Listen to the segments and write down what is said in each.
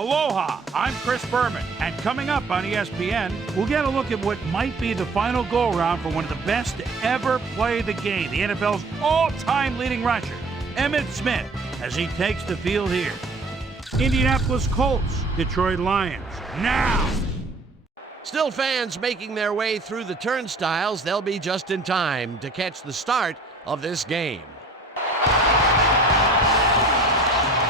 Aloha, I'm Chris Berman, and coming up on ESPN, we'll get a look at what might be the final go-around for one of the best to ever play the game, the NFL's all-time leading rusher, Emmitt Smith, as he takes the field here. Indianapolis Colts, Detroit Lions, now! Still fans making their way through the turnstiles. They'll be just in time to catch the start of this game.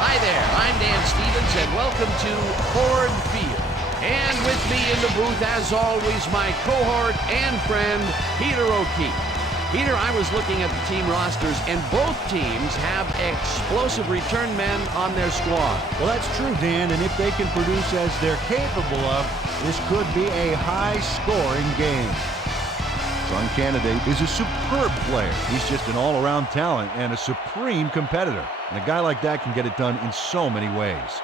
Hi there, I'm Dan Stevens, and welcome to Ford Field. And with me in the booth, as always, my cohort and friend, Peter O'Keefe. Peter, I was looking at the team rosters, and both teams have explosive return men on their squad. Well, that's true, Dan, and if they can produce as they're capable of, this could be a high-scoring game. Son Candidate is a superb player. He's just an all-around talent and a supreme competitor. And a guy like that can get it done in so many ways.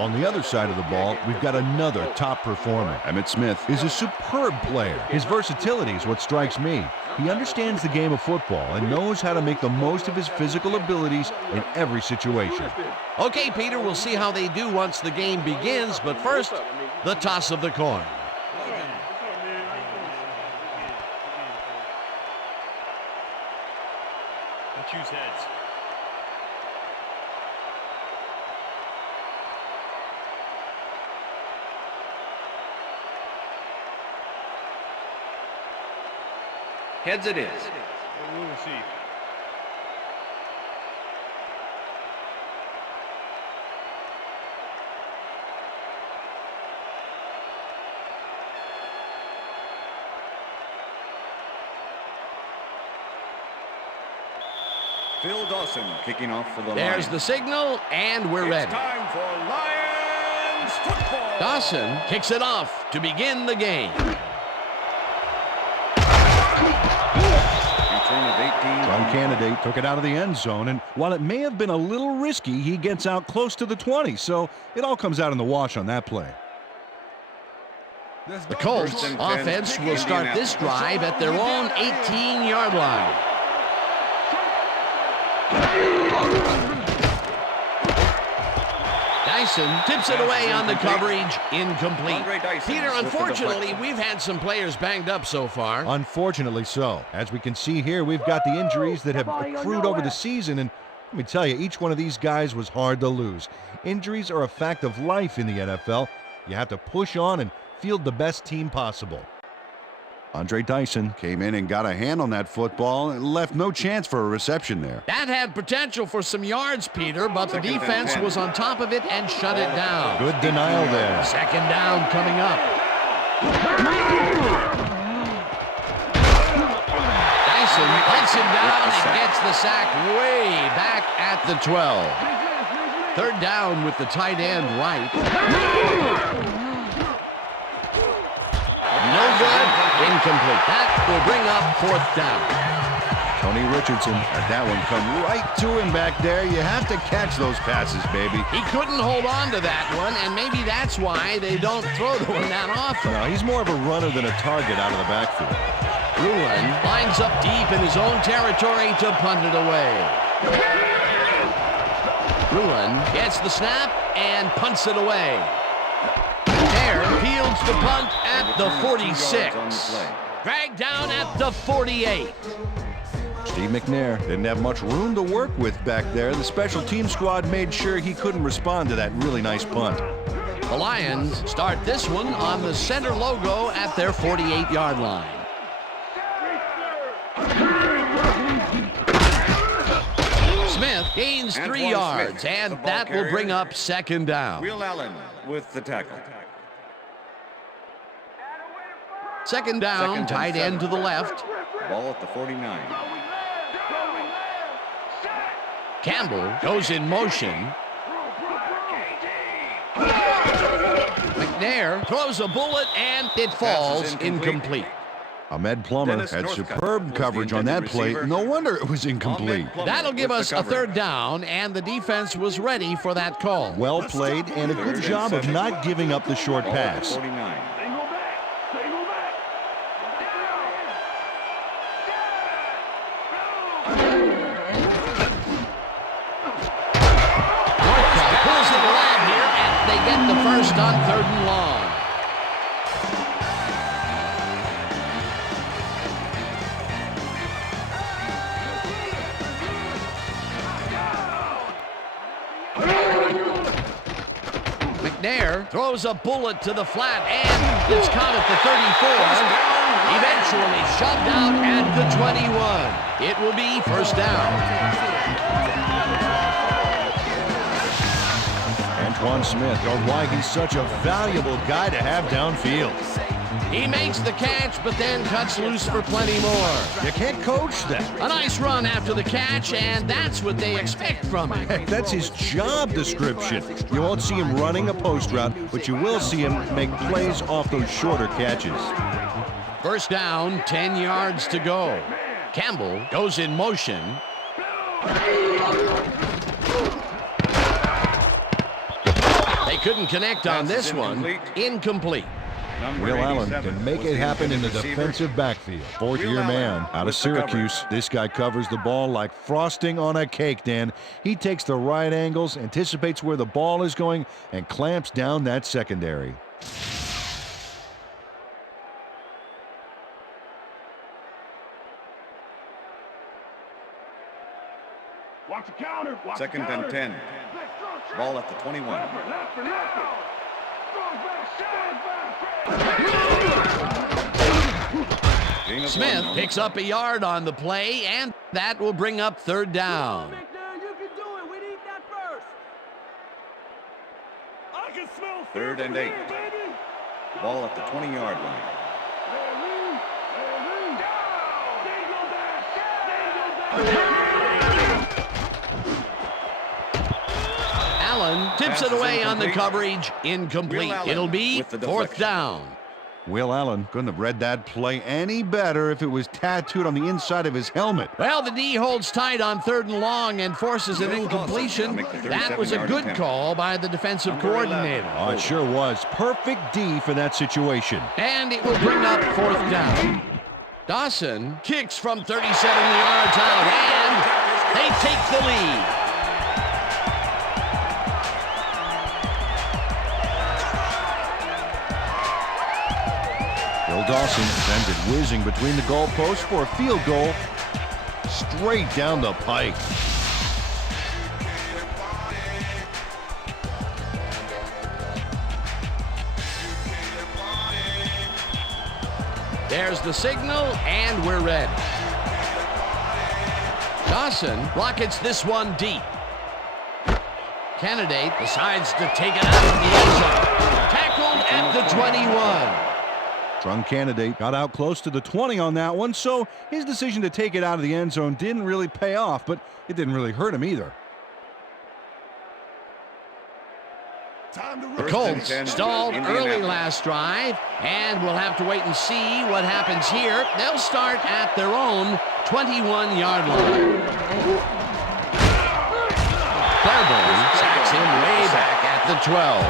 On the other side of the ball, we've got another top performer. Emmitt Smith is a superb player. His versatility is what strikes me. He understands the game of football and knows how to make the most of his physical abilities in every situation. Okay, Peter, we'll see how they do once the game begins, but first, the toss of the coin. Choose heads. Heads it is. We'll receive. Phil Dawson kicking off for the There's Lions. the signal, and we're ready. It's time for Lions football. Dawson kicks it off to begin the game. Return of 18. Son Candidate took it out of the end zone, and while it may have been a little risky, he gets out close to the 20, so it all comes out in the wash on that play. The Colts offense will start this drive at their own 18-yard line. Dyson tips it away on the coverage, incomplete. Peter, unfortunately, we've had some players banged up so far. Unfortunately so. As we can see here, we've got the injuries that have accrued over the season, and let me tell you, each one of these guys was hard to lose. Injuries are a fact of life in the NFL. You have to push on and field the best team possible. Andre Dyson came in and got a hand on that football and left no chance for a reception there. That had potential for some yards, Peter, but the defense was on top of it and shut it down. Good denial there. Second down coming up. Dyson hunts him down and gets the sack way back at the 12. Third down with the tight end right. No good. Incomplete. That will bring up fourth down. Tony Richardson had that one come right to him back there. You have to catch those passes, baby. He couldn't hold on to that one, and maybe that's why they don't throw the one that often. No, he's more of a runner than a target out of the backfield. Ruin lines up deep in his own territory to punt it away. Ruin gets the snap and punts it away. Fields the punt at the 46. Dragged down at the 48. Steve McNair didn't have much room to work with back there. The special team squad made sure he couldn't respond to that really nice punt. The Lions start this one on the center logo at their 48-yard line. Smith gains 3 yards, and that will bring up second down. Will Allen with the tackle. Second down, tight end to the left. Ball at the 49. Campbell goes in motion. McNair throws a bullet, and it falls incomplete. Ahmed Plummer had superb coverage on that play. No wonder it was incomplete. That'll give us a third down, and the defense was ready for that call. Well played, and a good job of not giving up the short pass. 49. they get the first on 3rd and long. McNair throws a bullet to the flat, and it's caught at the 34. Eventually shoved out at the 21. It will be first down. Antoine Smith showed why he's such a valuable guy to have downfield. He makes the catch, but then cuts loose for plenty more. You can't coach that. A nice run after the catch, and that's what they expect from him. Heck, that's his job description. You won't see him running a post route, but you will see him make plays off those shorter catches. First down, 10 yards to go. Campbell goes in motion. They couldn't connect on this one. Incomplete. Will Allen can make it happen in the defensive backfield. Fourth-year man out of Syracuse. This guy covers the ball like frosting on a cake, Dan. He takes the right angles, anticipates where the ball is going, and clamps down that secondary. Second and 10. Ball at the 21. Smith picks up a yard on the play, and that will bring up 3rd down. Third and 8. Ball at the 20-yard line. Allen tips it away on the coverage. Incomplete. It'll be 4th down. Will Allen couldn't have read that play any better if it was tattooed on the inside of his helmet. Well, the D holds tight on 3rd and long and forces an incompletion. That was a good call by the defensive coordinator. Oh, it sure was. Perfect D for that situation. And it will bring up 4th down. Dawson kicks from 37 yards out, and they take the lead. Bill Dawson sends it whizzing between the goalposts for a field goal straight down the pike. There's the signal, and we're ready. Dawson rockets this one deep. Candidate decides to take it out of the end zone. Tackled at the 21. Strong Candidate got out close to the 20 on that one, so his decision to take it out of the end zone didn't really pay off, but it didn't really hurt him either. The Colts stalled early last drive, and we'll have to wait and see what happens here. They'll start at their own 21-yard line. Claiborne sacks him way back at the 12.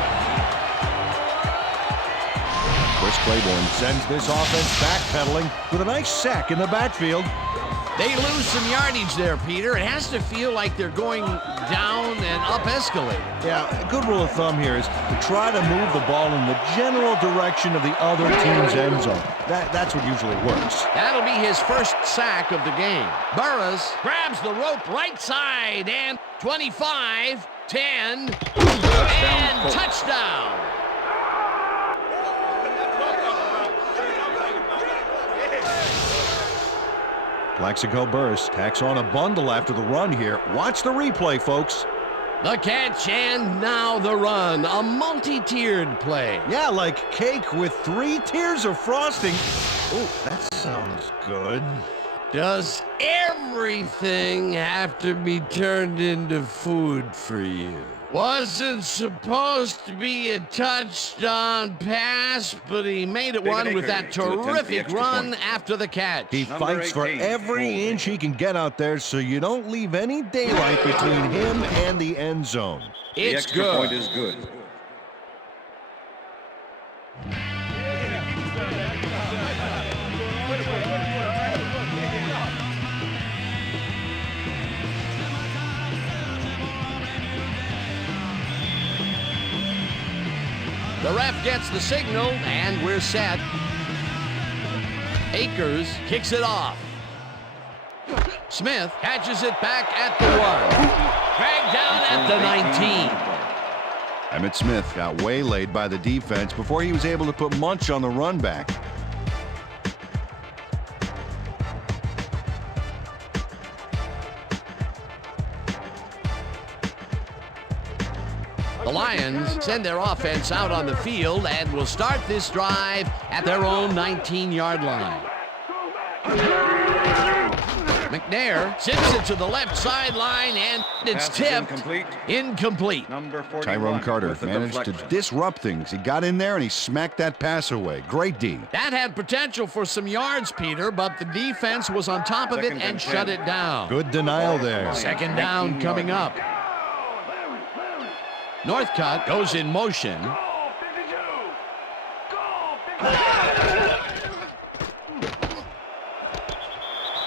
Chris Claiborne sends this offense backpedaling with a nice sack in the backfield. They lose some yardage there, Peter. It has to feel like they're going down and up escalator. Yeah, a good rule of thumb here is to try to move the ball in the general direction of the other team's end zone. That's what usually works. That'll be his first sack of the game. Burris grabs the rope right side, and 25, 10, and touchdown. Plaxico Burris tacks on a bundle after the run here. Watch the replay, folks. The catch and now the run. A multi-tiered play. Yeah, like cake with 3 tiers of frosting. Oh, that sounds good. Does everything have to be turned into food for you? Wasn't supposed to be a touchdown pass, but he made it one with that terrific run after the catch. He fights for every inch he can get out there, so you don't leave any daylight between him and the end zone. The It's extra good. point is good. The ref gets the signal, and we're set. Akers kicks it off. Smith catches it back at the 1. Dragged down at the 19. Emmitt Smith got waylaid by the defense before he was able to put Munch on the run back. The Lions send their offense out on the field and will start this drive at their own 19-yard line. McNair zips it to the left sideline, and it's tipped. Incomplete. Number 41. Tyrone Carter managed to disrupt things. He got in there and he smacked that pass away. Great D. That had potential for some yards, Peter, but the defense was on top of it and shut it down. Good denial there. Second down coming up. Northcutt goes in motion.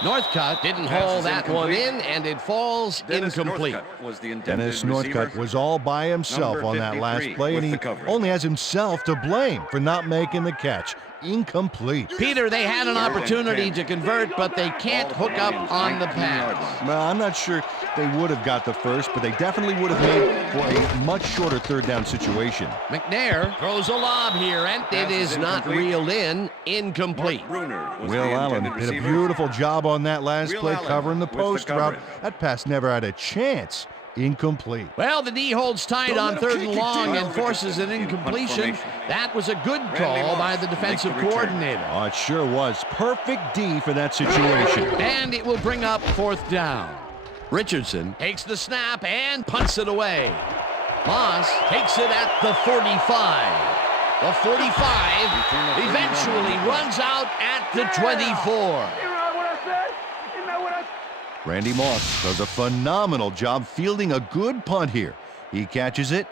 Northcutt didn't haul that one in, and it falls incomplete. Dennis Northcutt was all by himself on that last play, and he only has himself to blame for not making the catch. Incomplete. Peter, they had an opportunity to convert, but they can't hook up on the pass. Well, I'm not sure they would have got the first, but they definitely would have made for a much shorter third down situation. McNair throws a lob here, and it is not reeled in. Incomplete. Will Allen did a beautiful job on that last play, covering the post route. That pass never had a chance. Incomplete. Well, the D holds tight on third and long and forces an incompletion. That was a good call by the defensive coordinator. Oh, it sure was. Perfect D for that situation. And it will bring up fourth down. Richardson takes the snap and punts it away. Moss takes it at the 45. The 45 eventually runs out at the 24. Randy Moss does a phenomenal job fielding a good punt here. He catches it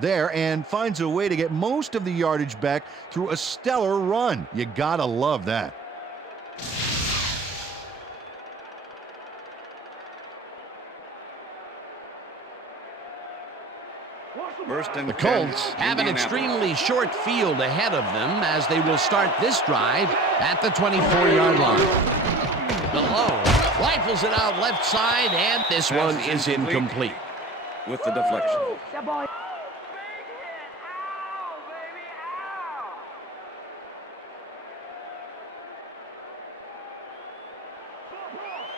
there and finds a way to get most of the yardage back through a stellar run. You gotta love that. The Colts have an extremely short field ahead of them as they will start this drive at the 24-yard line. Below rifles it out left side, and this one is incomplete. With the deflection.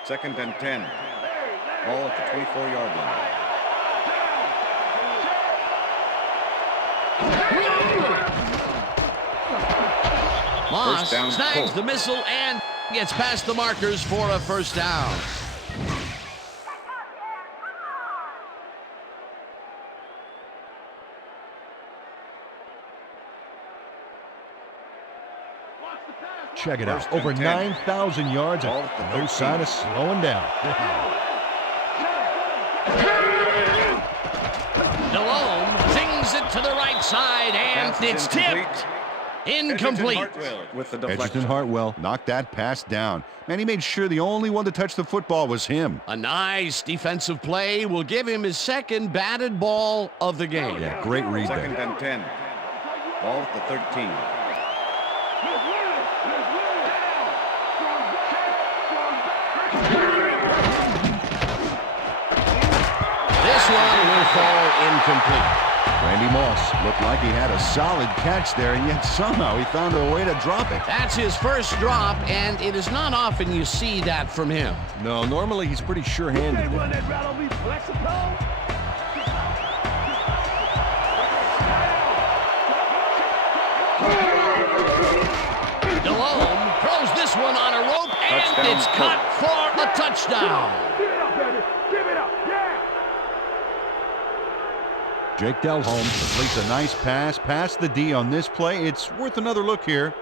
Second and 10. Ball at the 24-yard line. Moss snags the missile and gets past the markers for a first down. Check it out. Over 9,000 yards and no sign of slowing down. Delhomme zings it to the right side, and it's tipped. Incomplete. With the Edgerton Hartwell knocked that pass down. Man, he made sure the only one to touch the football was him. A nice defensive play will give him his second batted ball of the game. Yeah, great read there. Second and 10. Ball at the 13. This one will fall incomplete. Randy Moss looked like he had a solid catch there, and yet somehow he found a way to drop it. That's his first drop, and it is not often you see that from him. No, normally he's pretty sure-handed. Delhomme throws this one on a rope, and it's cut for a touchdown. Jake Delhomme completes a nice pass past the D on this play. It's worth another look here.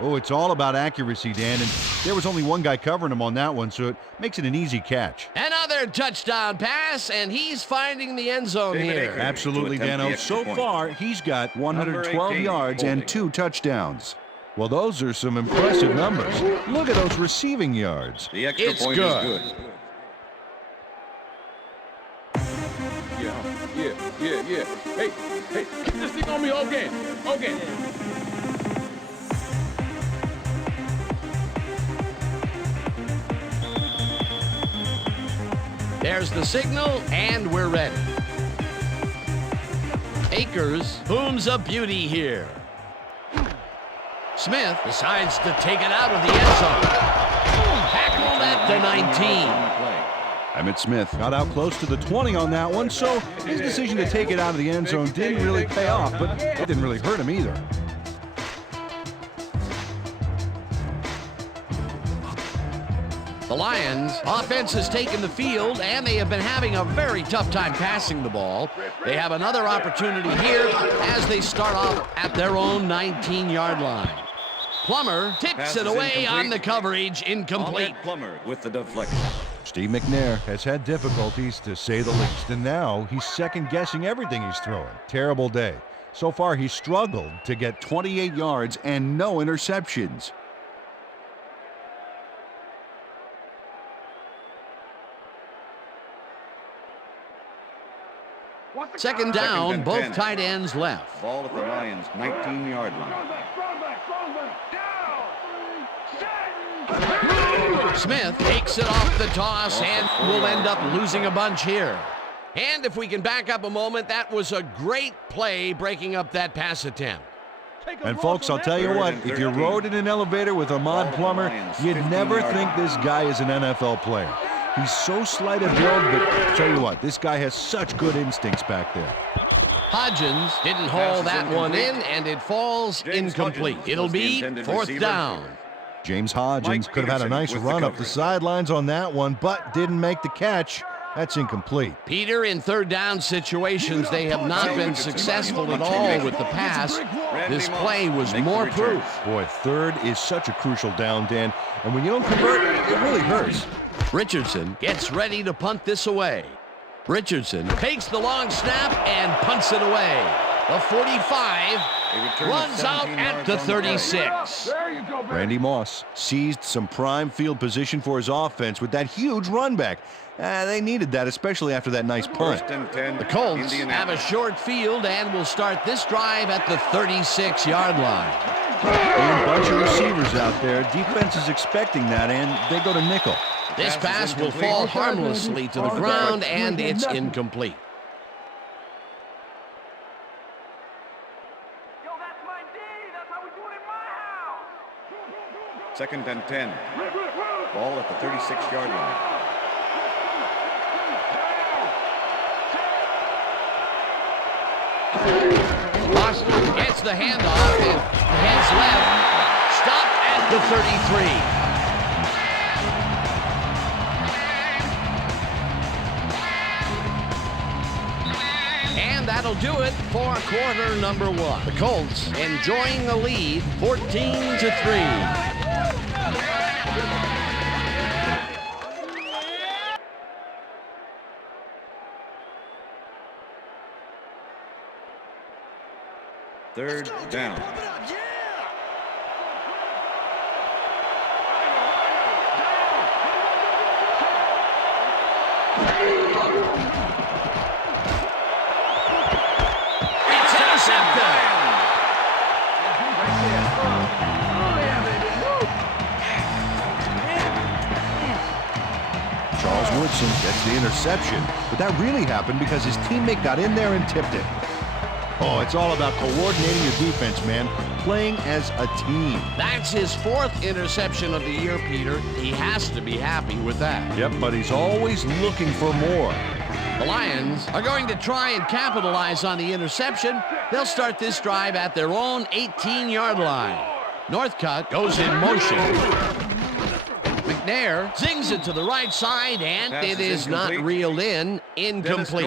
Oh, it's all about accuracy, Dan, and there was only one guy covering him on that one, so it makes it an easy catch. Another touchdown pass, and he's finding the end zone here. Absolutely, Dano. So far, he's got 112 yards and 2 touchdowns. Well, those are some impressive numbers. Look at those receiving yards. The extra It's point good. is good. Yeah. Hey, keep this thing on me all game. Okay. There's the signal, and we're ready. Akers booms a beauty here. Smith decides to take it out of the end zone. Tackled at the 19. Emmitt Smith got out close to the 20 on that one, so his decision to take it out of the end zone didn't really pay off, but it didn't really hurt him either. The Lions offense has taken the field, and they have been having a very tough time passing the ball. They have another opportunity here as they start off at their own 19-yard line. Plummer tips it away on the coverage, incomplete. Plummer with the deflection. Steve McNair has had difficulties, to say the least, and now he's second-guessing everything he's throwing. Terrible day. So far, he's struggled to get 28 yards and no interceptions. Second down, both tight ends left. Ball at the Lions' 19-yard line. Smith takes it off the toss and will end up losing a bunch here. And if we can back up a moment, that was a great play breaking up that pass attempt. And folks, I'll tell you what, if you rode in an elevator with Ahmad Plummer, you'd never think this guy is an NFL player. He's so slight of build, but I'll tell you what, this guy has such good instincts back there. Hodgins didn't haul that one in, and it falls incomplete. It'll be fourth down. James Hodgins could have had a nice run up the sidelines on that one, but didn't make the catch. That's incomplete. Peter, in third down situations, they have not been successful at all with the pass. This play was more proof. Boy, third is such a crucial down, Dan, and when you don't convert, it really hurts. Richardson gets ready to punt this away. Richardson takes the long snap and punts it away. The 45 runs out at the 36. Randy Moss seized some prime field position for his offense with that huge run back. They needed that, especially after that nice punt. The Colts have a short field and will start this drive at the 36-yard line. A bunch of receivers out there. Defense is expecting that, and they go to nickel. This pass will fall harmlessly to the ground, and it's incomplete. Second and 10. Ball at the 36-yard line. Boston gets the handoff and heads left. Stop at the 33. And that'll do it for quarter number one. The Colts enjoying the lead 14-3. Third down. It's intercepted. Charles Woodson gets the interception, but that really happened because his teammate got in there and tipped it. Oh, it's all about coordinating your defense, man. Playing as a team. That's his fourth interception of the year, Peter. He has to be happy with that. Yep, but he's always looking for more. The Lions are going to try and capitalize on the interception. They'll start this drive at their own 18-yard line. Northcutt goes in motion. McNair zings it to the right side, and it is not reeled in. Incomplete.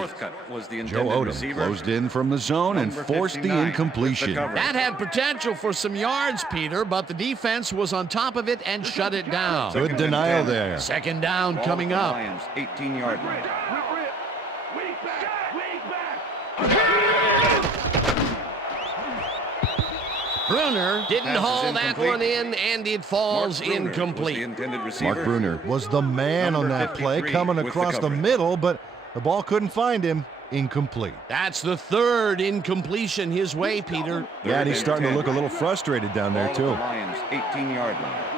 Joe Odom closed in from the zone and forced the incompletion. That had potential for some yards, Peter, but the defense was on top of it and shut it down. Good denial there. Second down coming up. Lions 18-yard line. Bruner didn't haul that one in, and it falls incomplete. Mark Bruner was the man on that play, coming across the middle, but the ball couldn't find him. incomplete. That's the third incompletion his way, Peter. Yeah, and he's starting to look a little frustrated down there, too. Ball at the Lions' 18-yard line.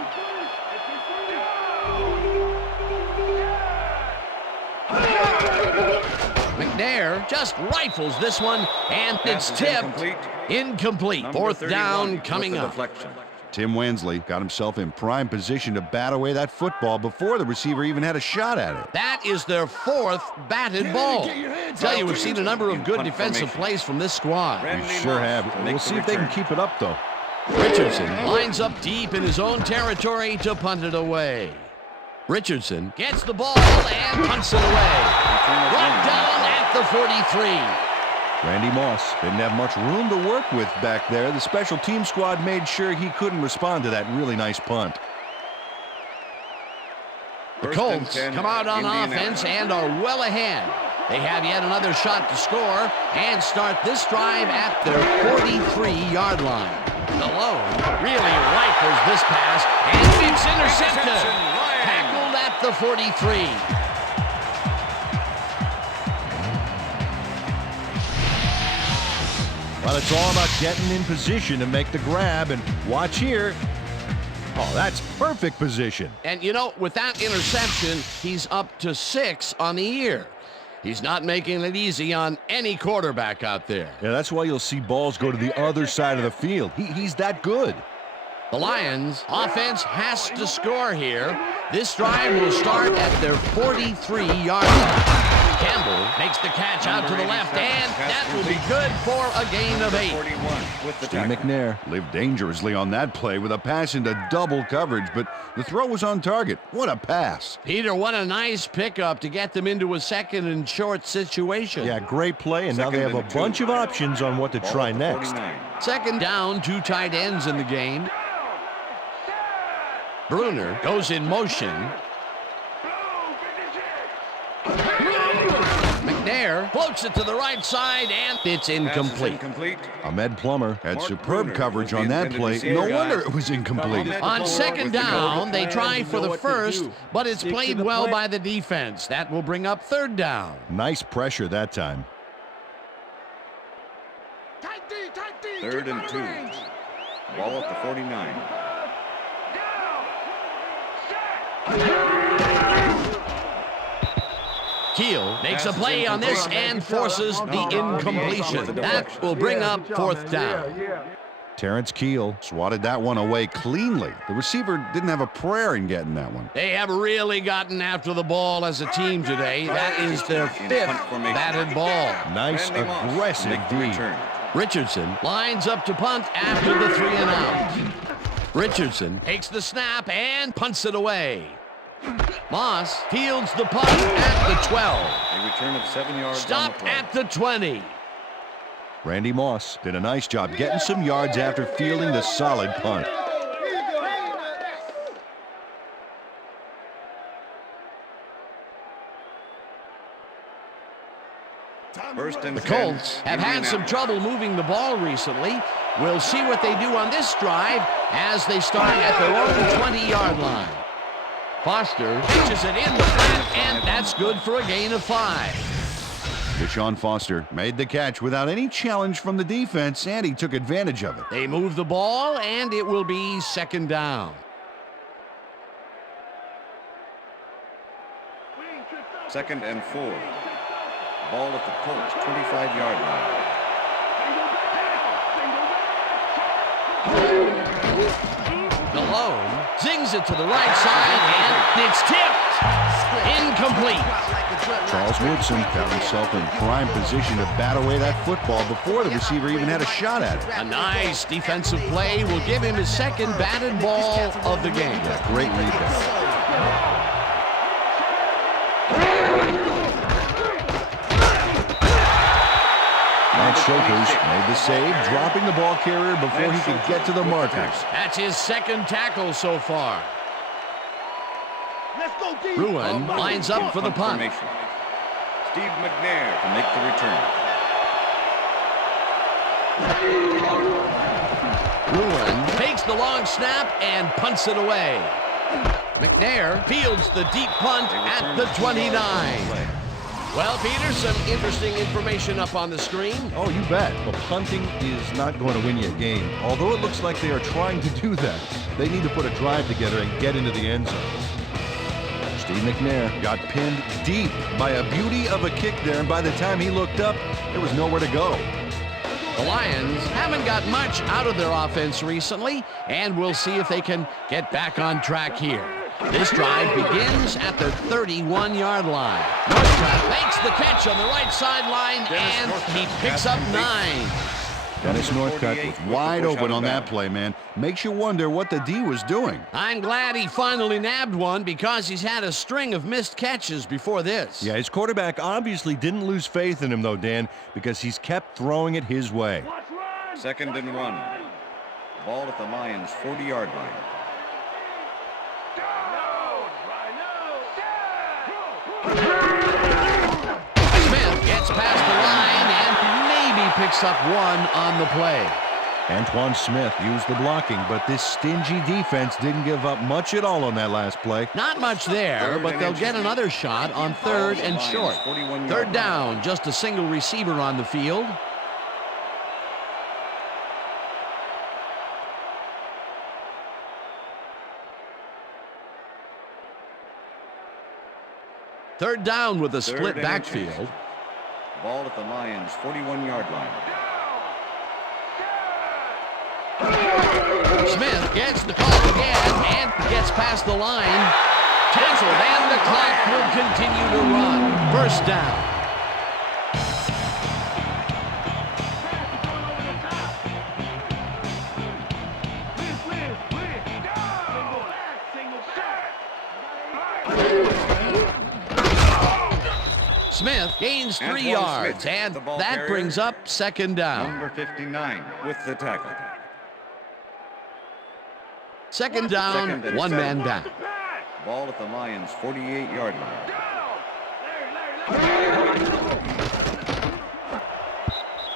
McNair just rifles this one, and it's tipped. Incomplete. Fourth down coming up. Deflection. Tim Wansley got himself in prime position to bat away that football before the receiver even had a shot at it. That is their fourth batted ball. Tell you, we've seen a number of good defensive plays from this squad. We sure have. We'll see if they can keep it up, though. Richardson lines up deep in his own territory to punt it away. Richardson gets the ball and punts it away. Brought down at the 43. Randy Moss didn't have much room to work with back there. The special team squad made sure he couldn't respond to that really nice punt. The Colts come out on offense and are well ahead. They have yet another shot to score and start this drive at their 43-yard line. Malone really rifles this pass, and it's intercepted. Tackled at the 43. Well, it's all about getting in position to make the grab, and watch here. Oh, that's perfect position. And, you know, with that interception, he's up to 6 on the year. He's not making it easy on any quarterback out there. Yeah, that's why you'll see balls go to the other side of the field. He's that good. The Lions' offense has to score here. This drive will start at their 43-yard line. Campbell makes the catch out to the left, and that will be good for a gain of 8. Steve McNair lived dangerously on that play with a pass into double coverage, but the throw was on target. What a pass. Peter, what a nice pickup to get them into a second and short situation. Yeah, great play, and now they have a bunch of options on what to try next. Second down, 2 tight ends in the game. Bruner goes in motion. McNair floats it to the right side, and it's incomplete. Ahmed Plummer had superb coverage on that play. No wonder it was incomplete. On second down, they try for the first, but it's played well by the defense. That will bring up third down. Nice pressure that time. 3rd and 2. Ball at the 49. Keel makes a play on this and forces the incompletion. That will bring up fourth down. Terrence Keel swatted that one away cleanly. The receiver didn't have a prayer in getting that one. They have really gotten after the ball as a team today. That is their 5th batted ball. Nice, aggressive D. Richardson lines up to punt after the 3 and out. Richardson takes the snap and punts it away. Moss fields the punt at the 12. A return of 7 yards. Stopped at the 20. Randy Moss did a nice job getting some yards after fielding the solid punt. The Colts have had some trouble moving the ball recently. We'll see what they do on this drive as they start at their own 20-yard line. Foster pitches it in the flat, and that's good for a gain of 5. Deshaun Foster made the catch without any challenge from the defense, and he took advantage of it. They move the ball, and it will be second down. 2nd and 4. Ball at the Colts 25-yard line. Malone zings it to the right side, and it's tipped. Incomplete. Charles Woodson got himself in prime position to bat away that football before the receiver even had a shot at it. A nice defensive play will give him his 2nd batted ball of the game. Yeah, great read there. Lance Schulters made the save, dropping the ball carrier before he could get to the markers. That's his 2nd tackle so far. Ruin lines up for the punt. Steve McNair to make the return. Ruin takes the long snap and punts it away. McNair fields the deep punt at the 29. Well, Peter, some interesting information up on the screen. Oh, you bet. But punting is not going to win you a game. Although it looks like they are trying to do that. They need to put a drive together and get into the end zone. Steve McNair got pinned deep by a beauty of a kick there, and by the time he looked up, there was nowhere to go. The Lions haven't got much out of their offense recently, and we'll see if they can get back on track here. This drive begins at the 31-yard line. Northcutt makes the catch on the right sideline, and he picks up 9. Dennis Northcutt was wide open on that play, man. Makes you wonder what the D was doing. I'm glad he finally nabbed one because he's had a string of missed catches before this. Yeah, his quarterback obviously didn't lose faith in him, though, Dan, because he's kept throwing it his way. 2nd and 1. Ball at the Lions' 40-yard line. Smith gets past the line and maybe picks up 1 on the play. Antoine Smith used the blocking, but this stingy defense didn't give up much at all on that last play. Not much there, but they'll get another shot on 3rd and short. 3rd down, just a single receiver on the field. Third down with a split backfield. Ball at the Lions' 41-yard line. Smith gets the call again and gets past the line. Tackled, and the clock will continue to run. First down. Smith gains 3 yards, and that brings up 2nd down. Number 59 with the tackle. 2nd down, 1 man down. Ball at the Lions' 48-yard line.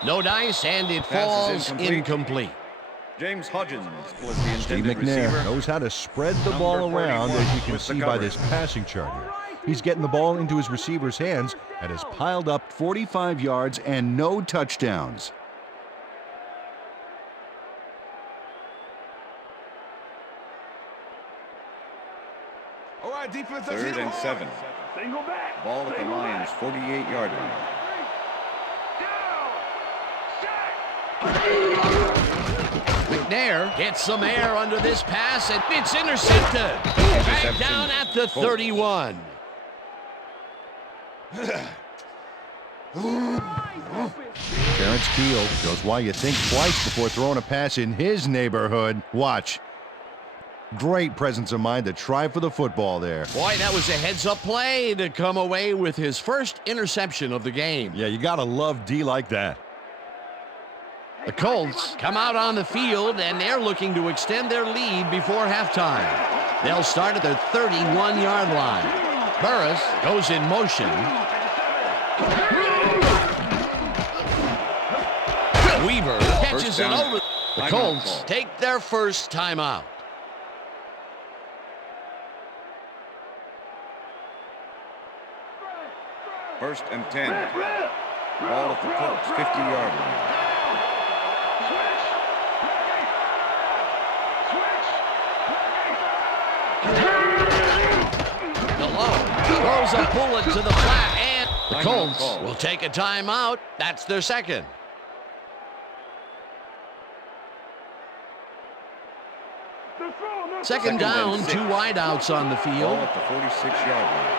No dice, and it falls incomplete. James Hodgins was the Steve intended McNair receiver. knows how to spread the ball around, as you can see by this passing chart here. He's getting the ball into his receiver's hands and has piled up 45 yards and no touchdowns. All right, defense. 3rd and 7. Ball at the Lions' 48-yard line. McNair gets some air under this pass, and it's intercepted. Back down at the 31. Terrence Keel shows why you think twice before throwing a pass in his neighborhood. Watch. Great presence of mind to try for the football there. Boy, that was a heads-up play to come away with his first interception of the game. Yeah, you gotta love D like that. The Colts come out on the field, and they're looking to extend their lead before halftime. They'll start at their 31-yard line. Burris goes in motion. Weaver catches it over. The Colts take their first timeout. First and 10. Ball at the Colts' 50-yard line. Throws a bullet to the flat, and the Colts will take a timeout. That's their second. Second down, 2 wideouts on the field. Ball at the 46-yard line.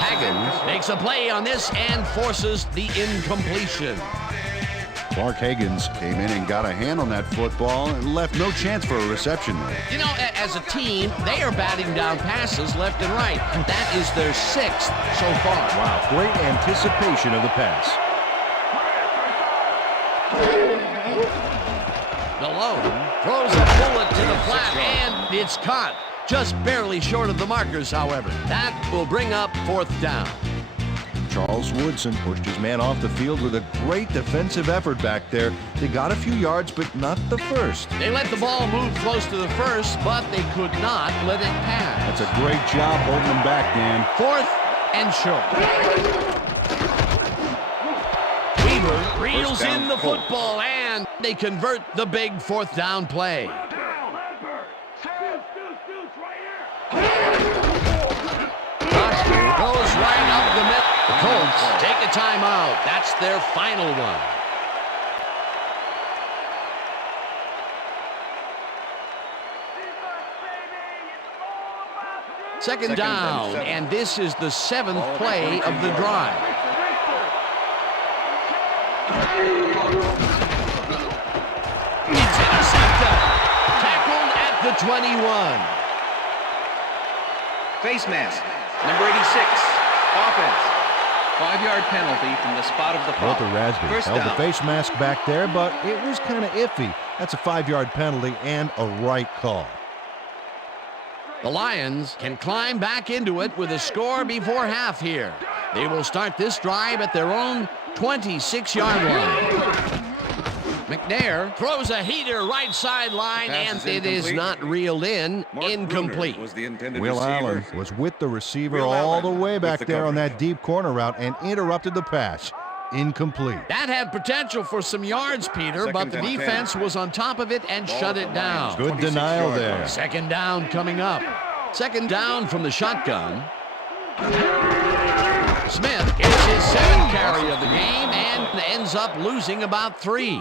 Haggins makes a play on this and forces the incompletion. Clark Higgins came in and got a hand on that football and left no chance for a reception there. You know, as a team, they are batting down passes left and right. That is their 6th so far. Wow, great anticipation of the pass. Malone throws a bullet to the flat, and it's caught. Just barely short of the markers, however. That will bring up 4th down. Charles Woodson pushed his man off the field with a great defensive effort back there. They got a few yards, but not the first. They let the ball move close to the first, but they could not let it pass. That's a great job holding them back, Dan. 4th and short. Weaver reels in the football, and they convert the big 4th down play. Goes right up the middle. The Colts take a timeout. That's their final one. Second down, and this is the 7th play of the drive. It's intercepted. Tackled at the 21. Face mask, number 86, offense. 5-yard penalty from the spot of the ball. Walter Raspberry First held down. the face mask back there, but it was kind of iffy. That's a 5-yard penalty and a right call. The Lions can climb back into it with a score before half here. They will start this drive at their own 26-yard line. McNair throws a heater right sideline, and it is not reeled in. Incomplete. Was the intended Will receiver. Allen was with the receiver Will all Allen the way with back the there on coverage. that deep corner route and interrupted the pass. Incomplete. That had potential for some yards, Peter, but the Second and 10. defense was on top of it and Ball shut at it the down. Lions. Good 26 denial yard there. line. Second down coming up. Second down from the shotgun. Smith gets his 7th carry of the game and ends up losing about 3.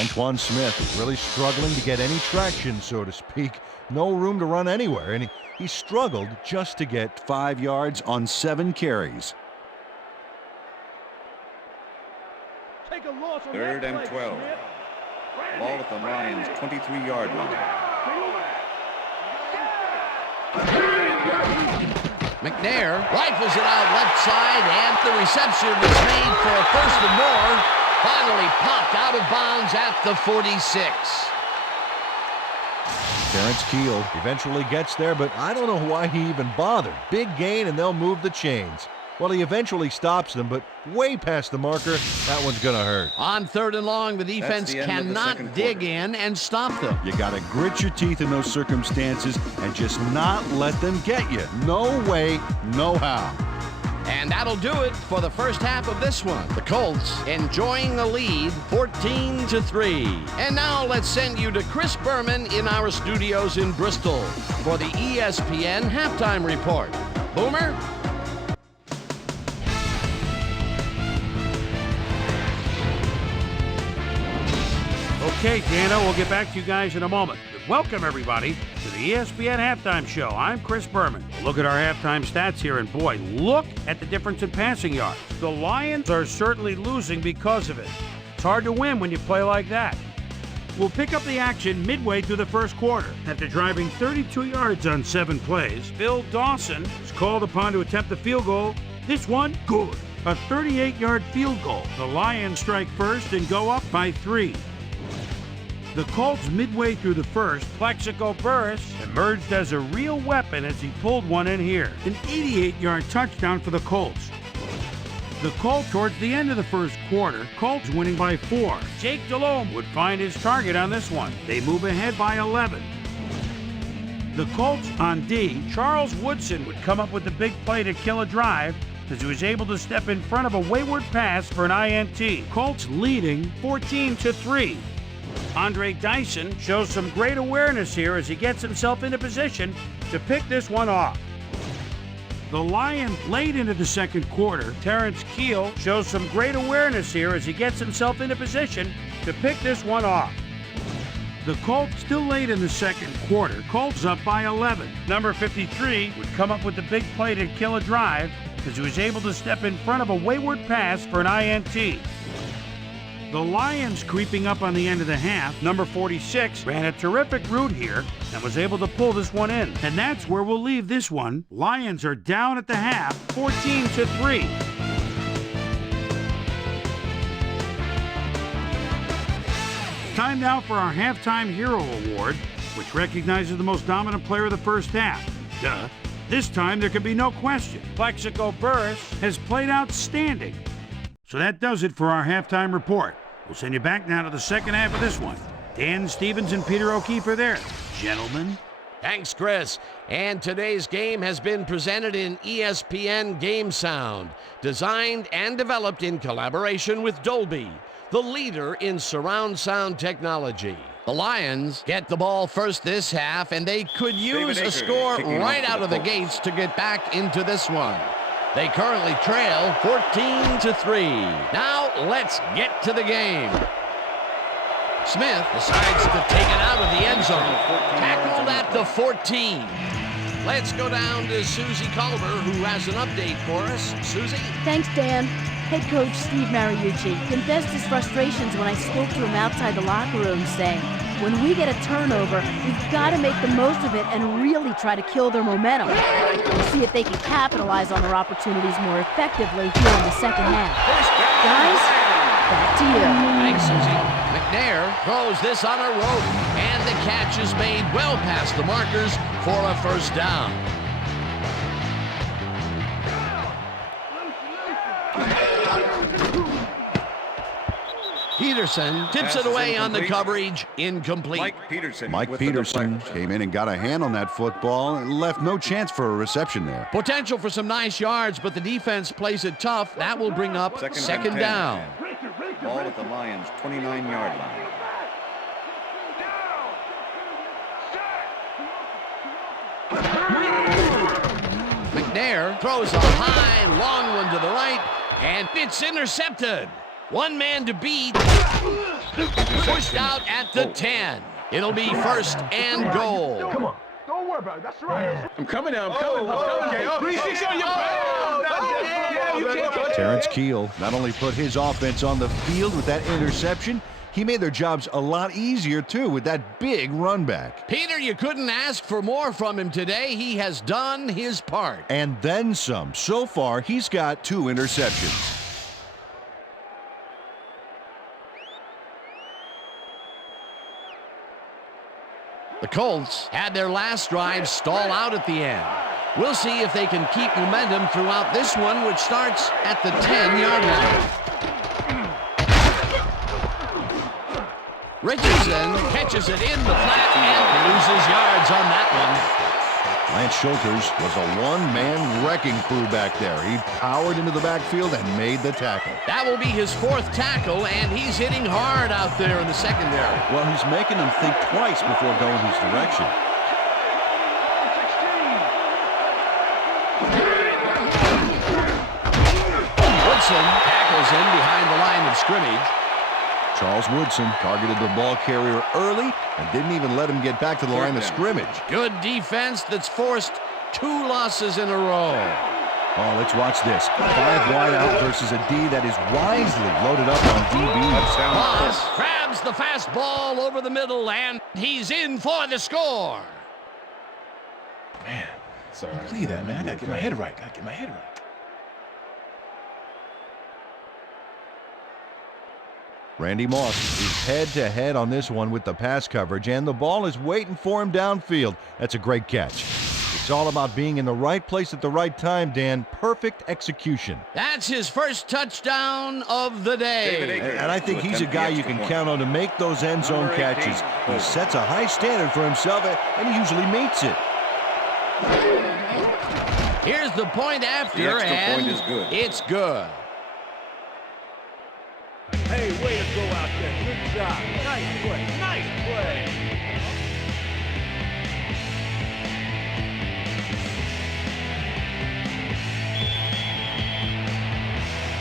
Antoine Smith is really struggling to get any traction, so to speak. No room to run anywhere, and he struggled just to get 5 yards on 7 carries. 3rd and 12. Ball at the Lions' 23-yard line. McNair rifles it out left side, and the reception is made for a 1st and more. Finally popped out of bounds at the 46. Terrence Keel eventually gets there, but I don't know why he even bothered. Big gain, and they'll move the chains. Well, he eventually stops them, but way past the marker. That one's going to hurt. On 3rd and long, the defense the end of the cannot second dig quarter. in and stop them. You got to grit your teeth in those circumstances and just not let them get you. No way, no how. And that'll do it for the first half of this one. The Colts enjoying the lead 14-3. And now let's send you to Chris Berman in our studios in Bristol for the ESPN halftime report. Boomer? Okay, Dana, we'll get back to you guys in a moment. But welcome, everybody, to the ESPN Halftime Show. I'm Chris Berman. We'll look at our halftime stats here, and boy, look at the difference in passing yards. The Lions are certainly losing because of it. It's hard to win when you play like that. We'll pick up the action midway through the first quarter. After driving 32 yards on 7 plays, Bill Dawson is called upon to attempt the field goal. This one, good. A 38-yard field goal. The Lions strike first and go up by 3. The Colts, midway through the first, Plexico Burress emerged as a real weapon as he pulled one in here. An 88-yard touchdown for the Colts. The Colts, towards the end of the first quarter, Colts winning by 4. Jake Delhomme would find his target on this one. They move ahead by 11. The Colts on D, Charles Woodson would come up with the big play to kill a drive as he was able to step in front of a wayward pass for an INT. Colts leading 14-3. Andre Dyson shows some great awareness here as he gets himself into position to pick this one off. The Lions late into the second quarter, Terrence Keel shows some great awareness here as he gets himself into position to pick this one off. The Colts still late in the second quarter, Colts up by 11. Number 53 would come up with the big play to kill a drive as he was able to step in front of a wayward pass for an INT. The Lions creeping up on the end of the half. Number 46 ran a terrific route here and was able to pull this one in. And that's where we'll leave this one. Lions are down at the half, 14-3. Time now for our Halftime Hero Award, which recognizes the most dominant player of the first half. Duh. This time there can be no question. Plexico Burris has played outstanding. So that does it for our halftime report. We'll send you back now to the second half of this one. Dan Stevens and Peter O'Keefe are there. Gentlemen. Thanks, Chris. And today's game has been presented in ESPN Game Sound, designed and developed in collaboration with Dolby, the leader in surround sound technology. The Lions get the ball first this half, and they could use a score right out of the gates to get back into this one. They currently trail 14-3. Now let's get to the game. Smith decides to take it out of the end zone. Tackled at the 14. Let's go down to Susie Culver, who has an update for us. Susie? Thanks, Dan. Head coach Steve Mariucci confessed his frustrations when I spoke to him outside the locker room, saying, when we get a turnover, we've got to make the most of it and really try to kill their momentum. We'll see if they can capitalize on their opportunities more effectively here in the second half. Guys, back to you. Thanks, Susie. McNair throws this on a rope, and the catch is made well past the markers for a first down. Peterson tips it away on the coverage, incomplete. Mike Peterson came in and got a hand on that football and left no chance for a reception there. Potential for some nice yards, but the defense plays it tough. That will bring up second down. Ball at the Lions' 29-yard line. McNair throws a high, long one to the right, and it's intercepted. One man to beat. Pushed out at the 10. It'll be first and goal. Come on. Don't worry about it. That's right. I'm coming now. I'm coming. 3-6 on your back. Terrence Keel not only put his offense on the field with that interception, he made their jobs a lot easier, too, with that big run back. Peter, you couldn't ask for more from him today. He has done his part. And then some. So far, he's got 2 interceptions. The Colts had their last drive stall out at the end. We'll see if they can keep momentum throughout this one, which starts at the 10-yard line. Richardson catches it in the flat and loses yards on that one. Lance Schulters was a one-man wrecking crew back there. He powered into the backfield and made the tackle. That will be his 4th tackle, and he's hitting hard out there in the secondary. Well, he's making them think twice before going his direction. Woodson tackles him behind the line of scrimmage. Charles Woodson targeted the ball carrier early and didn't even let him get back to the line of scrimmage. Good defense that's forced 2 losses in a row. Oh, let's watch this. 5 wide out versus a D that is wisely loaded up on DBs. Moss grabs the fastball over the middle, and he's in for the score. Man, sorry. Leave that, man. I gotta get my head right. Randy Moss is head-to-head on this one with the pass coverage, and the ball is waiting for him downfield. That's a great catch. It's all about being in the right place at the right time, Dan. Perfect execution. That's his first touchdown of the day. And I think he's a guy you can count on to make those end zone catches. He sets a high standard for himself, and he usually meets it. Here's the point after, and it's good. Hey, way to go out there. Good job. Nice play. Nice play.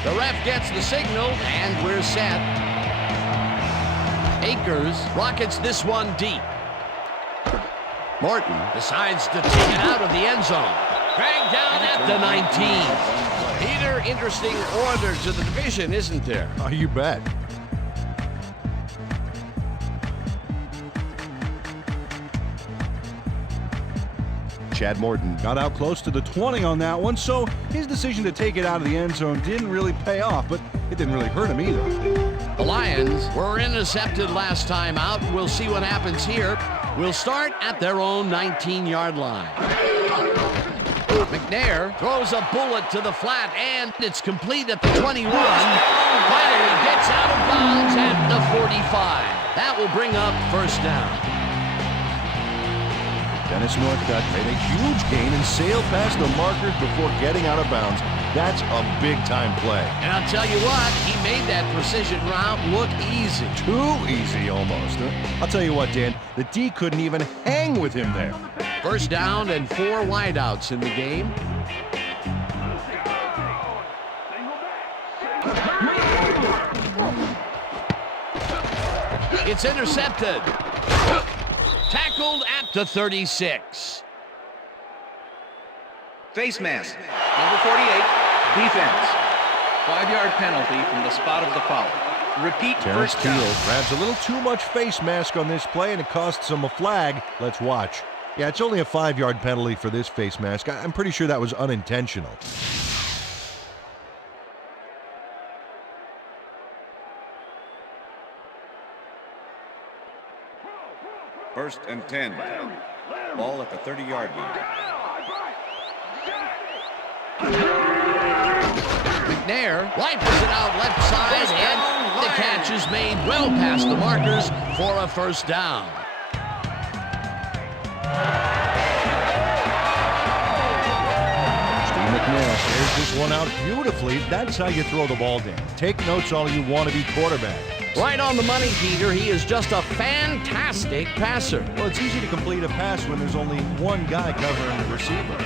The ref gets the signal, and we're set. Akers rockets this one deep. Morton decides to take it out of the end zone. Dragged down at the 19. Peter, interesting order to the division, isn't there? Oh, you bet. Chad Morton got out close to the 20 on that one, so his decision to take it out of the end zone didn't really pay off, but it didn't really hurt him either. The Lions were intercepted last time out. We'll see what happens here. We'll start at their own 19-yard line. McNair throws a bullet to the flat, and it's complete at the 21. Finally gets out of bounds at the 45. That will bring up first down. Dennis Northcutt made a huge gain and sailed past the markers before getting out of bounds. That's a big-time play. And I'll tell you what, he made that precision route look easy. Too easy, almost. I'll tell you what, Dan, the D couldn't even hang with him there. First down and 4 wideouts in the game. It's intercepted. Tackled at the 36. Face mask. Number 48, defense. 5-yard penalty from the spot of the foul. Repeat Terrence first down. Steele grabs a little too much face mask on this play, and it costs him a flag. Let's watch. Yeah, it's only a 5-yard penalty for this face mask. I'm pretty sure that was unintentional. First and 10. Ball at the 30-yard line. McNair wipers it out left side, and the catch is made well past the markers for a first down. Steve McNair clears this one out beautifully. That's how you throw the ball down. Take notes all you want to be quarterback. Right on the money, Peter. He is just a fantastic passer. Well, it's easy to complete a pass when there's only one guy covering the receiver.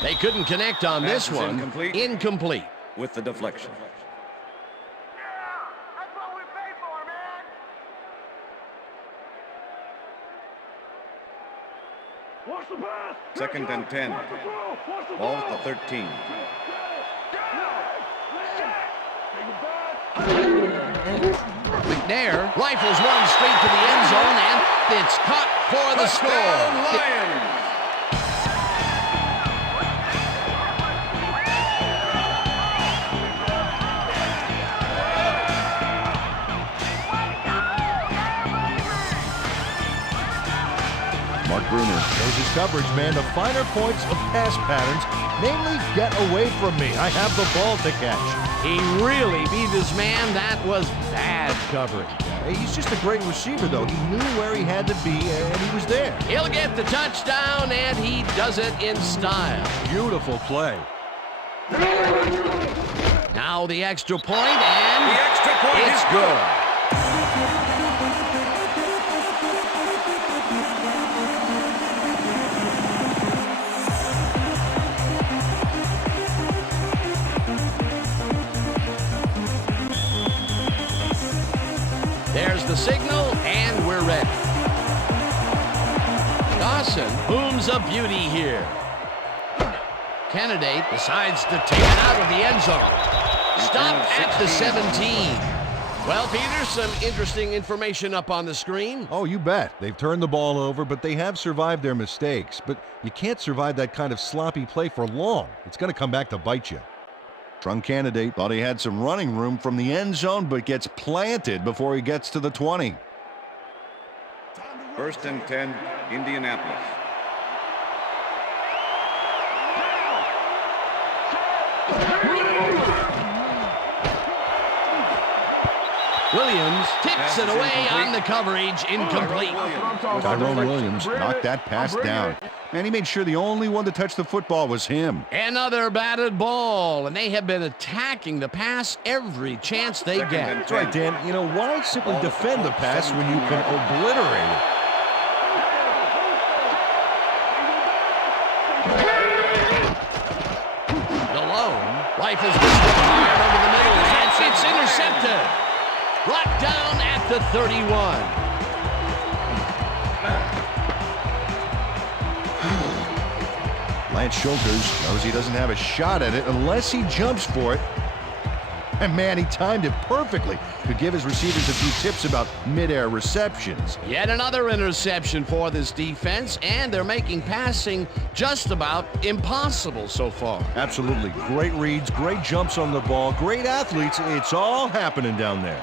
They couldn't connect on Pass this is one. incomplete. Incomplete. With the deflection. Second and 10. Ball at the 13. McNair rifles one straight to the end zone, and it's caught for the score. Mark Bruner shows his coverage man the finer points of pass patterns, namely, get away from me. I have the ball to catch. He really beat his man. That was bad coverage. He's just a great receiver, though. He knew where he had to be, and he was there. He'll get the touchdown, and he does it in style. Beautiful play. Now the extra point, and The extra point it's is good. There's the signal, and we're ready. Dawson booms a beauty here. Candidate decides to take it out of the end zone. Stop at the 17. Well, Peter, some interesting information up on the screen. Oh, you bet. They've turned the ball over, but they have survived their mistakes. But you can't survive that kind of sloppy play for long. It's going to come back to bite you. Strong candidate thought he had some running room from the end zone, but gets planted before he gets to the 20. First and 10, Indianapolis. Williams tips it away on the coverage, incomplete. Tyrone Williams knocked that pass down. Man, he made sure the only one to touch the football was him. Another batted ball, and they have been attacking the pass every chance they get. That's right, Dan. You know, why simply defend the pass when you can obliterate it? Malone rifles this one hard over the middle, and it's intercepted. Brought down at the 31. Lance Schulters knows he doesn't have a shot at it unless he jumps for it. And man, he timed it perfectly. Could give his receivers a few tips about mid-air receptions. Yet another interception for this defense, and they're making passing just about impossible so far. Absolutely. Great reads, great jumps on the ball, great athletes. It's all happening down there.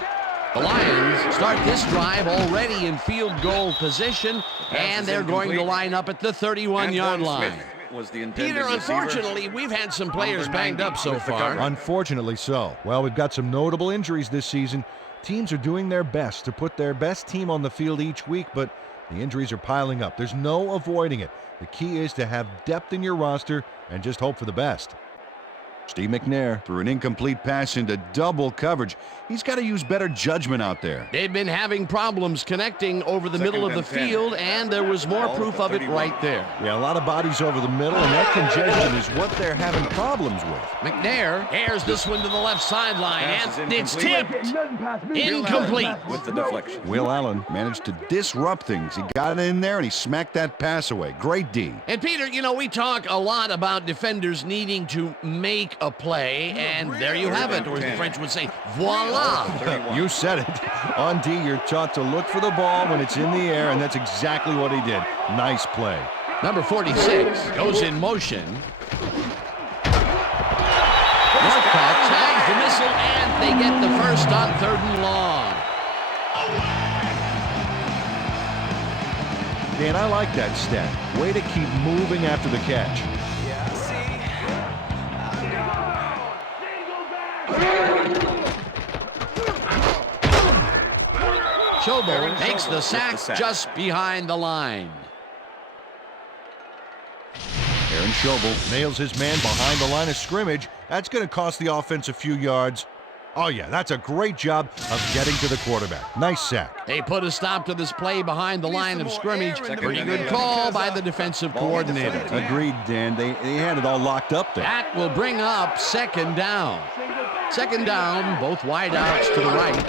The Lions start this drive already in field goal position, and they're going to line up at the 31-yard line. Was the Peter, unfortunately, we've had some players banged up so far. Unfortunately so. Well, we've got some notable injuries this season. Teams are doing their best to put their best team on the field each week, but the injuries are piling up. There's no avoiding it. The key is to have depth in your roster and just hope for the best. Steve McNair threw an incomplete pass into double coverage. He's got to use better judgment out there. They've been having problems connecting over the middle of the field, and there was more proof of it right there. Yeah, a lot of bodies over the middle, and that congestion is what they're having problems with. McNair airs this one to the left sideline, and it's tipped. Incomplete. With the deflection. Will Allen managed to disrupt things. He got in there, and he smacked that pass away. Great D. And Peter, you know, we talk a lot about defenders needing to make a play, and there you have it, or as the French would say, voila. You said it. On D, you're taught to look for the ball when it's in the air, and that's exactly what he did. Nice play. Number 46 goes in motion. Northcutt tags the missile, and they get the first on 3rd and long. Dan, I like that stat. Way to keep moving after the catch. Schobel makes the sack just behind the line. Aaron Schobel nails his man behind the line of scrimmage. That's going to cost the offense a few yards. Oh, yeah, that's a great job of getting to the quarterback. Nice sack. They put a stop to this play behind the line of scrimmage. Pretty good call by the defensive coordinator. Agreed, Dan. They had it all locked up there. That will bring up 2nd down. 2nd down, both wideouts to the right.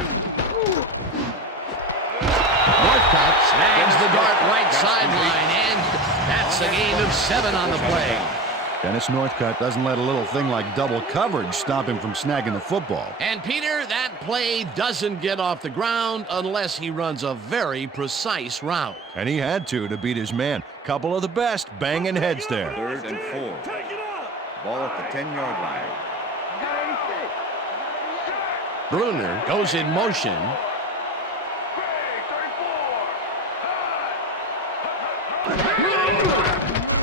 Northcutt snags the dart right sideline, and that's a gain of 7 on the play. Dennis Northcutt doesn't let a little thing like double coverage stop him from snagging the football. And Peter, that play doesn't get off the ground unless he runs a very precise route. And he had to beat his man. Couple of the best banging heads there. 3rd and 4. Ball at the 10-yard line. Bruner goes in motion.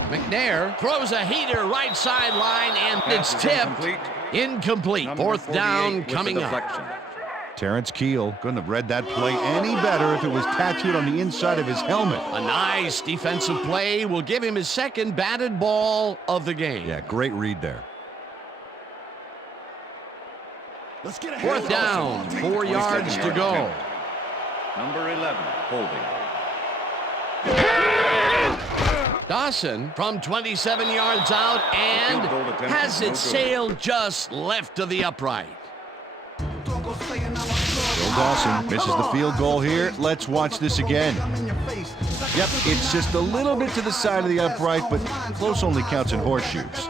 McNair throws a heater right sideline, and it's tipped. Incomplete. 4th down coming up. Terrence Keel couldn't have read that play any better if it was tattooed on the inside of his helmet. A nice defensive play will give him his 2nd batted ball of the game. Yeah, great read there. 4th down, 4 yards to go. Number 11, holding. Dawson from 27 yards out and has it sailed just left of the upright. Bill Dawson misses the field goal here. Let's watch this again. Yep, it's just a little bit to the side of the upright, but close only counts in horseshoes.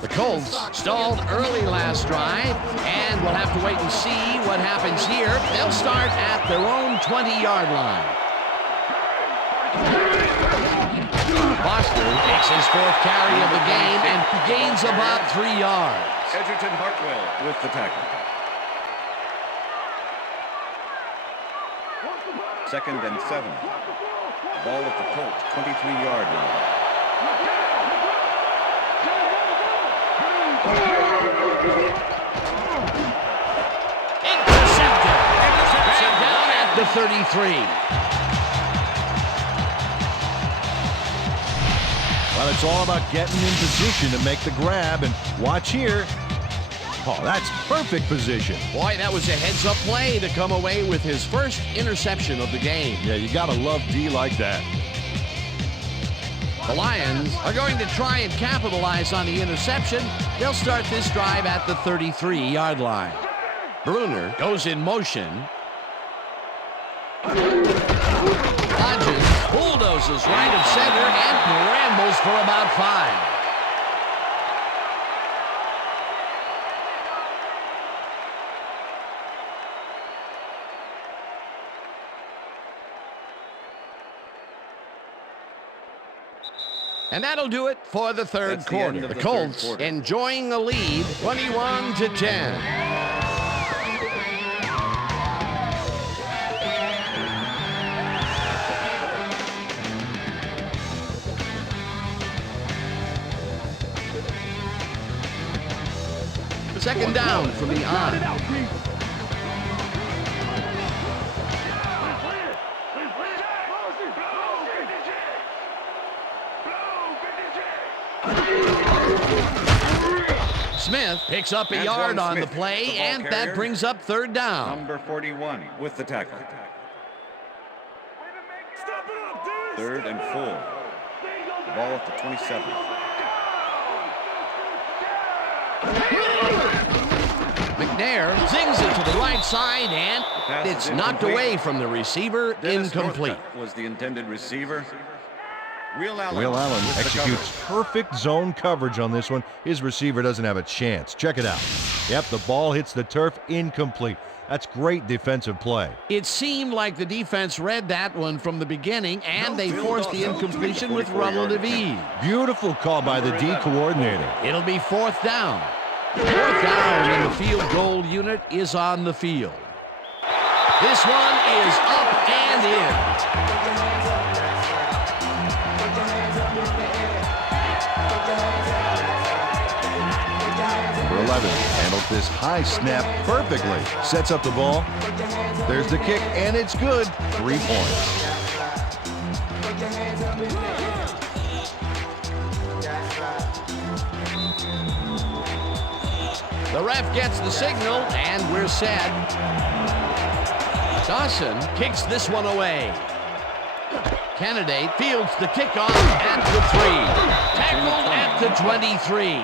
The Colts stalled early last drive, and we'll have to wait and see what happens here. They'll start at their own 20-yard line. Foster makes his 4th carry of the game and gains about 3 yards. Edgerton Hartwell with the tackle. 2nd and 7. Ball at the Colts 23-yard line. Intercepted. Down at the 33. Well, it's all about getting in position to make the grab, and watch here. Oh, that's perfect position. Boy, that was a heads-up play to come away with his first interception of the game. Yeah, you gotta love D like that. The Lions are going to try and capitalize on the interception. They'll start this drive at the 33-yard line. Bruner goes in motion. Hodges bulldozes right of center and rambles for about 5. And that'll do it for the third quarter. The Colts enjoying the lead 21-10. second down from the I. Smith picks up a yard on the play, and that brings up third down. Number 41 with the tackle. 3rd and 4. Ball at the 27. McNair zings it to the right side, and it's knocked away from the receiver, incomplete. Was the intended receiver. Will Allen executes perfect zone coverage on this one. His receiver doesn't have a chance. Check it out. Yep, the ball hits the turf, incomplete. That's great defensive play. It seemed like the defense read that one from the beginning, and they forced the incompletion with relative ease. Beautiful call by the D coordinator. It'll be 4th down. 4th down, and the field goal unit is on the field. This one is up and in. Number 11 handled this high snap perfectly. Sets up the ball. There's the kick, and it's good. 3 points. The ref gets the signal, and we're set. Dawson kicks this one away. Candidate fields the kickoff at the 3. Tackled at the 23.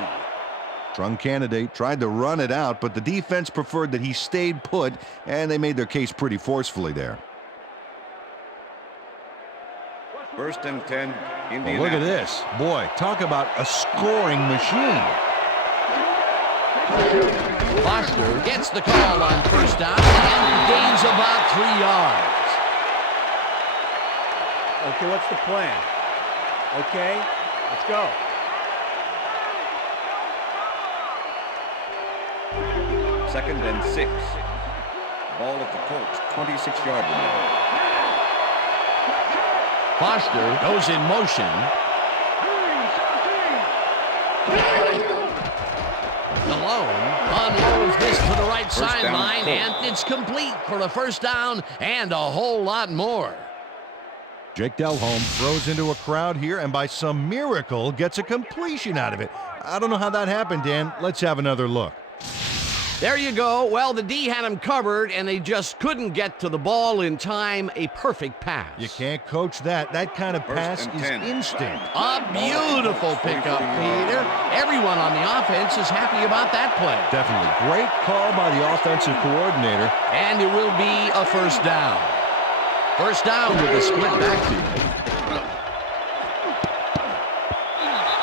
Strong Candidate tried to run it out, but the defense preferred that he stayed put, and they made their case pretty forcefully there. 1st and 10. Well, look at this. Boy, talk about a scoring machine. Foster gets the call on 1st down and gains about 3 yards. Okay, what's the plan? Okay, let's go. Second and 6. Ball at the Colts, 26-yard line. Foster goes in motion. Malone unloads this to the right sideline, and it's complete for a 1st down and a whole lot more. Jake Delhomme throws into a crowd here, and by some miracle gets a completion out of it. I don't know how that happened, Dan. Let's have another look. There you go. Well, the D had him covered, and they just couldn't get to the ball in time. A perfect pass. You can't coach that. That kind of pass is instinct. A beautiful pickup, Peter. Everyone on the offense is happy about that play. Definitely. Great call by the offensive coordinator. And it will be a 1st down. 1st down with a split backfield.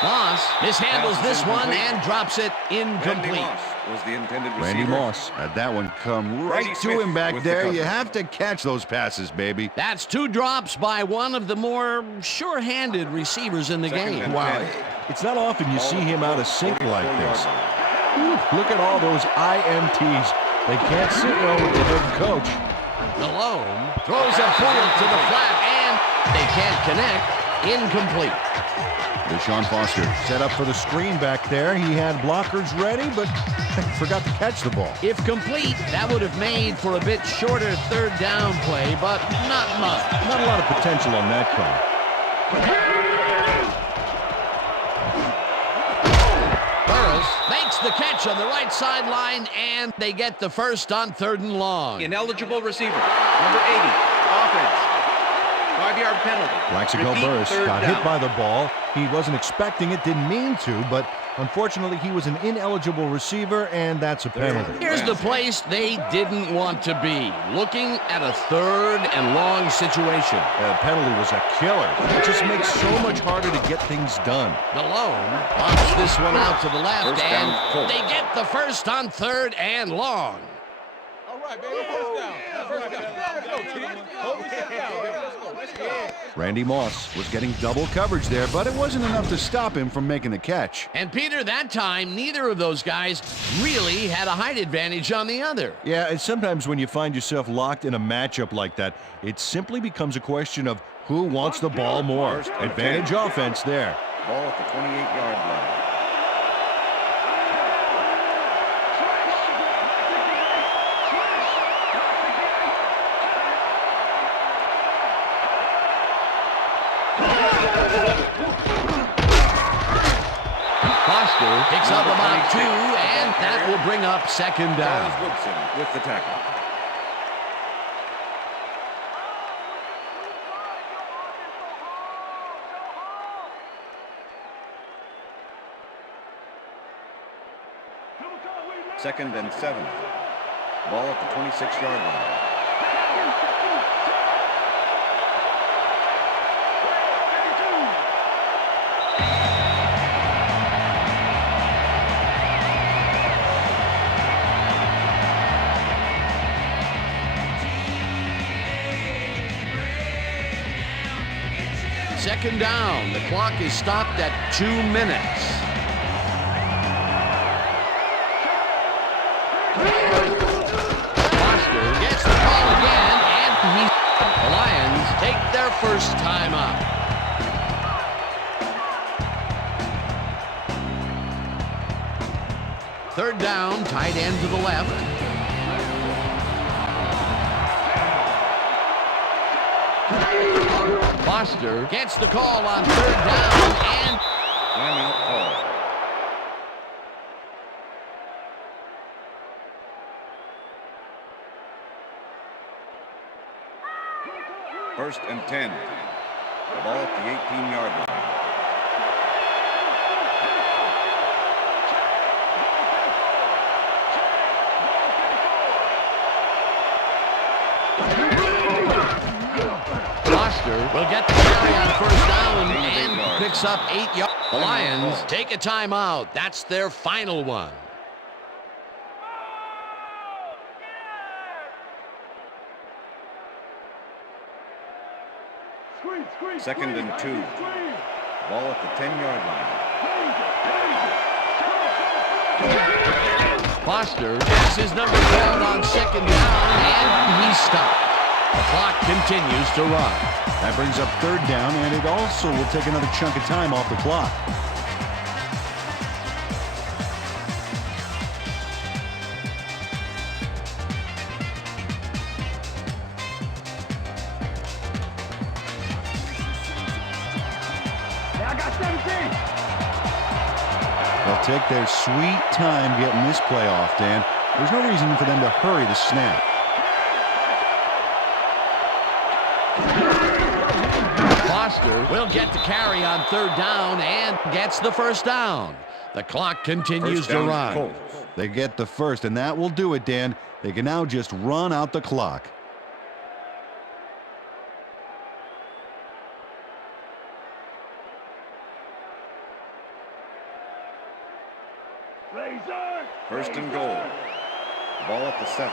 Moss mishandles this one and drops it incomplete. Was the intended receiver. Randy Moss had that one come right to him back there. You have to catch those passes, baby. That's 2 drops by one of the more sure-handed receivers in the game. Wow, it's not often you see him out of sync like this. Look at all those INTs. They can't sit well with the head coach. Malone throws a bullet to the flat, and they can't connect. Incomplete. Deshaun Foster set up for the screen back there. He had blockers ready, but forgot to catch the ball. If complete, that would have made for a bit shorter 3rd down play, but not much. Not a lot of potential on that call. Burris makes the catch on the right sideline, and they get the 1st on 3rd and long. Ineligible receiver, number 80, offense. 5-yard penalty. Plaxico Burris got hit by the ball. He wasn't expecting it, didn't mean to, but unfortunately he was an ineligible receiver, and that's a penalty. Here's the place they didn't want to be, looking at a 3rd and long situation. The penalty was a killer. It just makes so much harder to get things done. Malone pops this one out to the left, and they get the 1st on 3rd and long. All right, baby, 1st down. Randy Moss was getting double coverage there, but it wasn't enough to stop him from making the catch. And Peter, that time, neither of those guys really had a height advantage on the other. Yeah, and sometimes when you find yourself locked in a matchup like that, it simply becomes a question of who wants the ball more. Advantage offense there. Ball at the 28-yard line. Foster picks up about 2, and that will bring up second down. Charles Woodson with the tackle. Second and 7. Ball at the 26-yard line. Second down. The clock is stopped at 2 minutes. Foster gets the call again, and the Lions take their first time out. Third down, tight end to the left. Foster gets the call on third down, and Timeout call. First and 10. The ball at the 18-yard line. Foster will get the carry on first down and picks up 8 yards. The Lions take a timeout. That's their final one. Second and 2. Ball at the 10-yard line. Foster gets his number called on second down, and he's stopped. The clock continues to run. That brings up third down, and it also will take another chunk of time off the clock. I got 17. They'll take their sweet time getting this play off, Dan. There's no reason for them to hurry the snap. Foster will get the carry on third down and gets the first down. The clock continues First to down, run. Colts. They get the first, and that will do it, Dan. They can now just run out the clock. First and goal. Ball at the 7.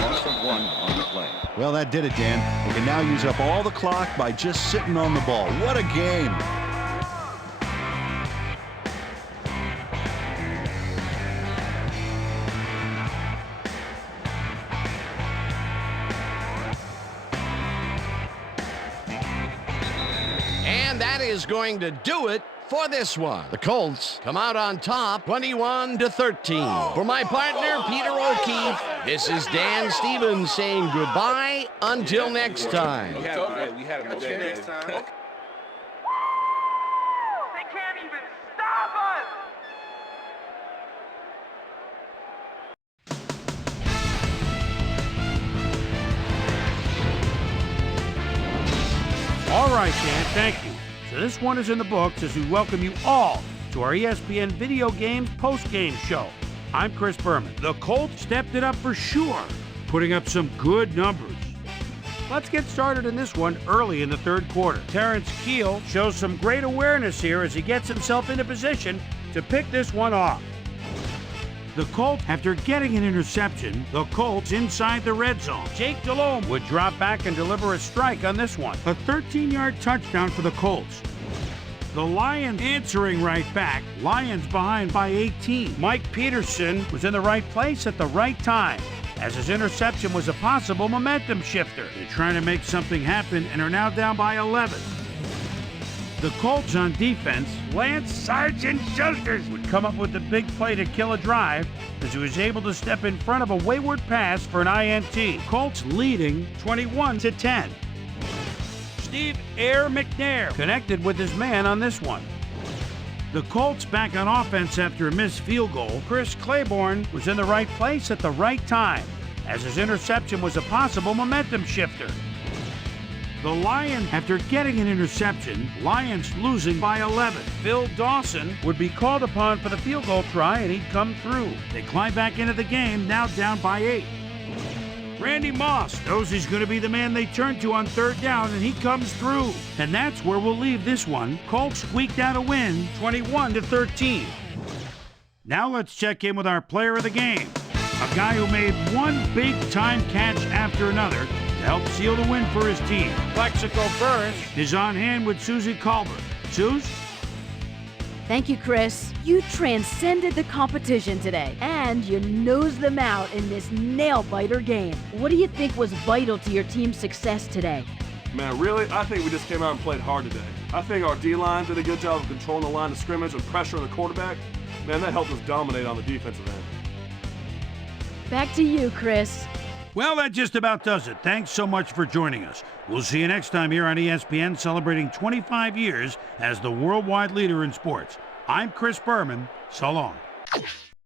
Loss of 1 on the play. Well, that did it, Dan. They can now use up all the clock by just sitting on the ball. What a game. And that is going to do it for this one. The Colts come out on top 21-13. For my partner, Peter O'Keefe, this is Dan Stevens saying goodbye until next time. We had a next time. They can't even stop us! All right, Dan, thank you. So this one is in the books as we welcome you all to our ESPN Video Games post-game show. I'm Chris Berman. The Colts stepped it up for sure, putting up some good numbers. Let's get started in this one early in the third quarter. Terrence Keel shows some great awareness here as he gets himself into position to pick this one off. The Colts, after getting an interception, the Colts inside the red zone. Jake Delhomme would drop back and deliver a strike on this one. A 13-yard touchdown for the Colts. The Lions answering right back. Lions behind by 18. Mike Peterson was in the right place at the right time, as his interception was a possible momentum shifter. They're trying to make something happen and are now down by 11. The Colts on defense, Lance Sergeant Schulters would come up with the big play to kill a drive as he was able to step in front of a wayward pass for an INT. Colts leading 21-10. Steve Air McNair connected with his man on this one. The Colts back on offense after a missed field goal. Chris Claiborne was in the right place at the right time, as his interception was a possible momentum shifter. The Lions, after getting an interception, Lions losing by 11. Phil Dawson would be called upon for the field goal try, and he'd come through. They climb back into the game, now down by 8. Randy Moss knows he's going to be the man they turn to on third down, and he comes through. And that's where we'll leave this one. Colts squeaked out a win, 21-13. Now let's check in with our player of the game, a guy who made one big-time catch after another to help seal the win for his team. Plexico Burris is on hand with Susie Colbert. Suze? Thank you, Chris. You transcended the competition today, and you nosed them out in this nail-biter game. What do you think was vital to your team's success today? Man, really? I think we just came out and played hard today. I think our D-line did a good job of controlling the line of scrimmage and pressuring the quarterback. Man, that helped us dominate on the defensive end. Back to you, Chris. Well, that just about does it. Thanks so much for joining us. We'll see you next time here on ESPN, celebrating 25 years as the worldwide leader in sports. I'm Chris Berman. So long.